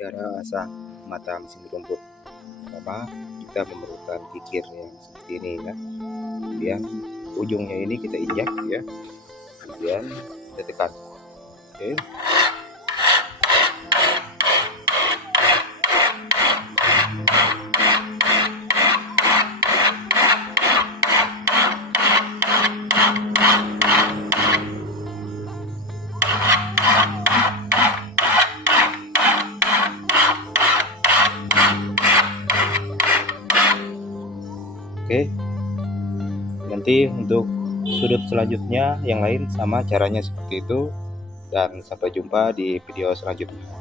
cara asah mata mesin rumput. Pertama, kita memerlukan kikir yang seperti ini ya. Kemudian ujungnya ini kita injak ya. Kemudian kita tekan. Oke. Oke, nanti untuk sudut selanjutnya yang lain sama caranya seperti itu, dan sampai jumpa di video selanjutnya.